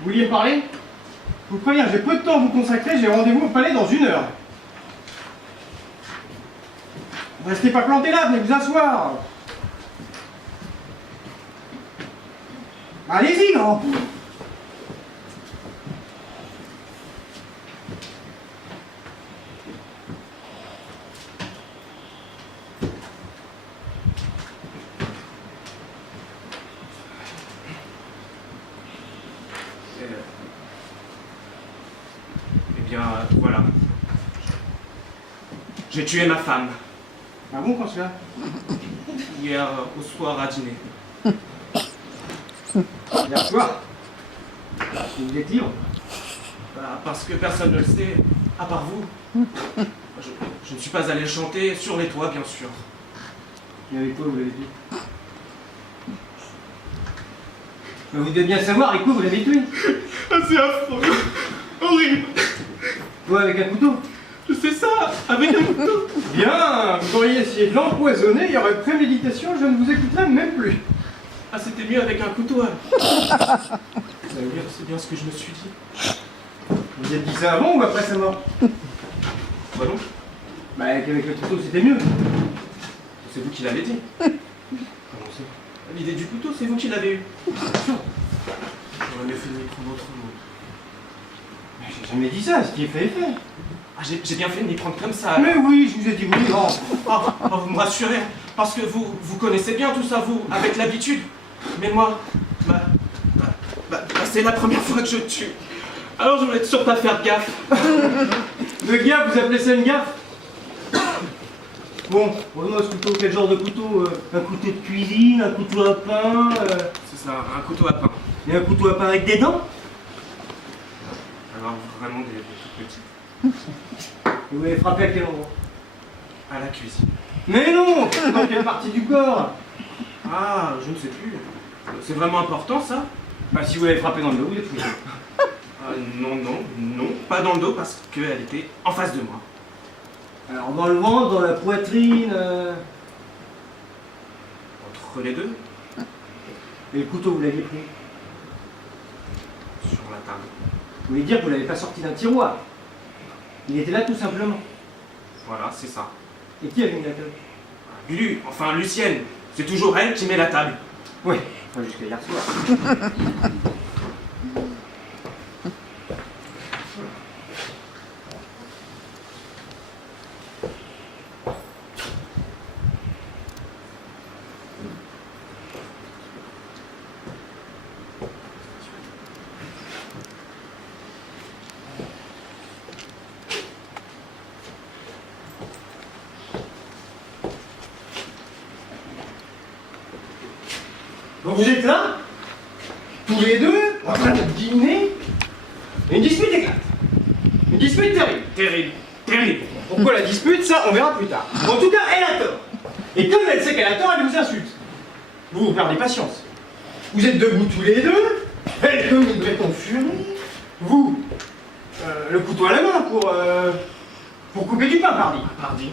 Vous vouliez me parler? Je vous préviens, j'ai peu de temps à vous consacrer, j'ai rendez-vous au palais dans 1 heure. Restez pas plantés là, venez vous asseoir. Allez-y, grand. Eh bien, voilà. J'ai tué ma femme. Ah bon, quand cela? Hier au soir à dîner. Hier soir. Vous êtes libre? Voilà, parce que personne ne le sait, à part vous. Je ne suis pas allé chanter sur les toits, bien sûr. Et avec quoi vous l'avez tué? Mais vous devez bien savoir avec quoi vous l'avez tué. Ah, c'est affreux. Horrible. Quoi, avec un couteau? Je sais ça, avec un couteau. Bien, vous auriez essayé de l'empoisonner, il y aurait préméditation, je ne vous écouterai même plus. Ah, c'était mieux avec un couteau. C'est bien ce que je me suis dit. Vous êtes dit ça avant ou après sa mort? Bah non, Bah, qu'avec le couteau c'était mieux. c'est vous qui l'avez dit. Comment ça? L'idée du couteau, c'est vous qui l'avez eu. Bien sûr. J'aurais mieux fait de m'y prendre autrement. Mais j'ai jamais dit ça, ce qui est fait est fait. Ah, j'ai bien fait de m'y prendre comme ça. Mais oui, je vous ai dit oui, grand. Vous me rassurez, parce que vous connaissez bien tout ça, vous, avec l'habitude. Mais moi, c'est la première fois que je tue. Alors je voulais toujours pas faire gaffe. Le gaffe, vous appelez ça une gaffe? Bon, revenons à ce couteau, quel genre de couteau? Un couteau de cuisine, un couteau à pain C'est ça, un couteau à pain. Et un couteau à pain avec des dents? Alors vraiment des tout petits. Et vous avez frappé à quel endroit? À la cuisine. Mais non! Dans quelle partie du corps? Ah, je ne sais plus. C'est vraiment important ça? Bah si vous l'avez frappé dans le dos, vous êtes foutu. Ah, non, pas dans le dos parce qu'elle était en face de moi. Alors dans le ventre, dans la poitrine... Entre les deux, Et le couteau, vous l'aviez pris? sur la table. Vous voulez dire que vous l'avez pas sorti d'un tiroir? Il était là tout simplement. Voilà, c'est ça. Et qui a mis la table? Lulu, enfin Lucienne, c'est toujours elle qui met la table. Oui, enfin jusqu'à hier soir. Donc vous êtes là, tous les deux, en train de dîner, et une dispute éclate. Une dispute terrible. Terrible. Pourquoi la dispute, ça, on verra plus tard. En tout cas, elle a tort. Et comme elle sait qu'elle a tort, elle vous insulte. Vous perdez patience. Vous êtes debout tous les deux, elle comme une breton furie. Vous, le couteau à la main pour couper du pain, pardi.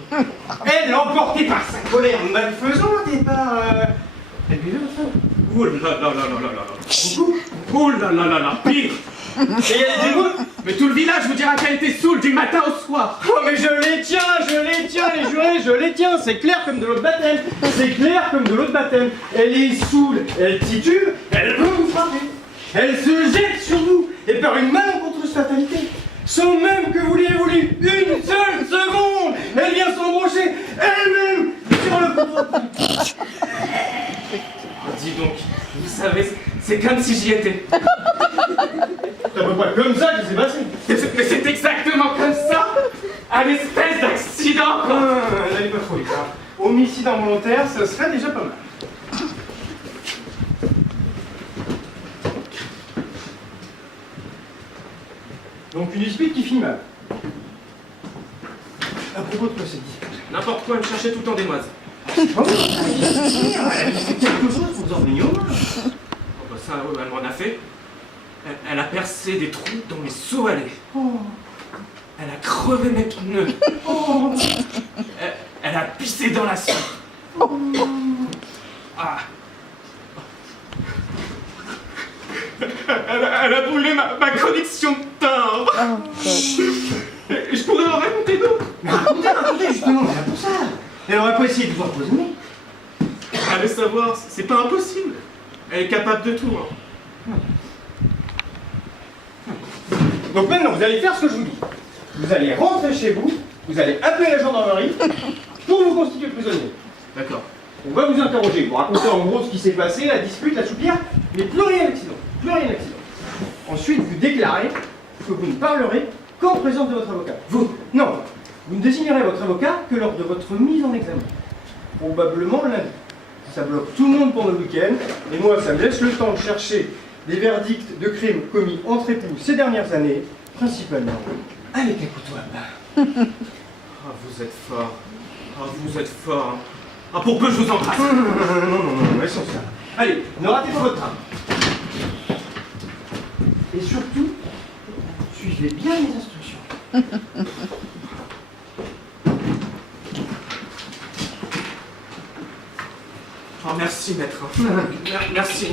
Elle, emportée par sa colère malfaisante et par... Elle buvait votre femme. Oh là là là là là là. Beaucoup. Oh là là là là, pire. Et elle dit moi. Mais tout le village vous dira qu'elle était saoule du matin au soir. Oh mais je les tiens, les jurés, je les tiens, c'est clair comme de l'eau de baptême, c'est clair comme de l'eau de baptême. Elle est saoule, elle titube, elle veut vous frapper. Elle se jette sur vous, et par une malencontreuse fatalité, sans même que vous l'ayez voulu, une seule seconde, elle vient s'embrocher elle-même sur le couteau. Dis donc, vous savez, c'est comme si j'y étais. C'est à peu près comme ça qu'il s'est passé. Mais c'est exactement comme ça. Un espèce d'accident, quoi. N'allez pas trop vite, hein. Homicide involontaire, ce serait déjà pas mal. Donc une dispute qui finit mal. À propos de quoi cette dispute? N'importe quoi, elle me cherchait tout le temps des moises. Oh, elle fait quelque chose pour vous en venir au moins. Oh bah ça, ouais, elle m'en a fait. Elle a percé des trous dans mes seaux à lait. Oh. Elle a crevé mes pneus. Oh. Elle a pissé dans la soupe. Ah. Elle a brûlé ma collection de timbres. Oh, God. Je pourrais en raconter d'autres. Mais racontez, justement, elle est là pour ça. Elle aurait pas essayé de vous empoisonner. Allez savoir, c'est pas impossible. Elle est capable de tout. Hein. Donc maintenant, vous allez faire ce que je vous dis. Vous allez rentrer chez vous, vous allez appeler la gendarmerie pour vous constituer prisonnier. D'accord. On va vous interroger, vous raconter en gros ce qui s'est passé, la dispute, la soupière, mais plus rien d'accident, plus rien d'accident. Ensuite, vous déclarez que vous ne parlerez qu'en présence de votre avocat. Vous, non, vous ne désignerez votre avocat que lors de votre mise en examen. Probablement lundi. Ça bloque tout le monde pendant le week-end, et moi, ça me laisse le temps de chercher des verdicts de crimes commis entre époux ces dernières années, principalement avec un couteau à pain. Ah, vous êtes fort. Ah, vous êtes fort. Hein. Ah, pour peu je vous embrasse. Non, laissons ça. Allez, ne ratez pas votre train. Et surtout, suivez bien les instructions. Oh, merci, maître. Merci.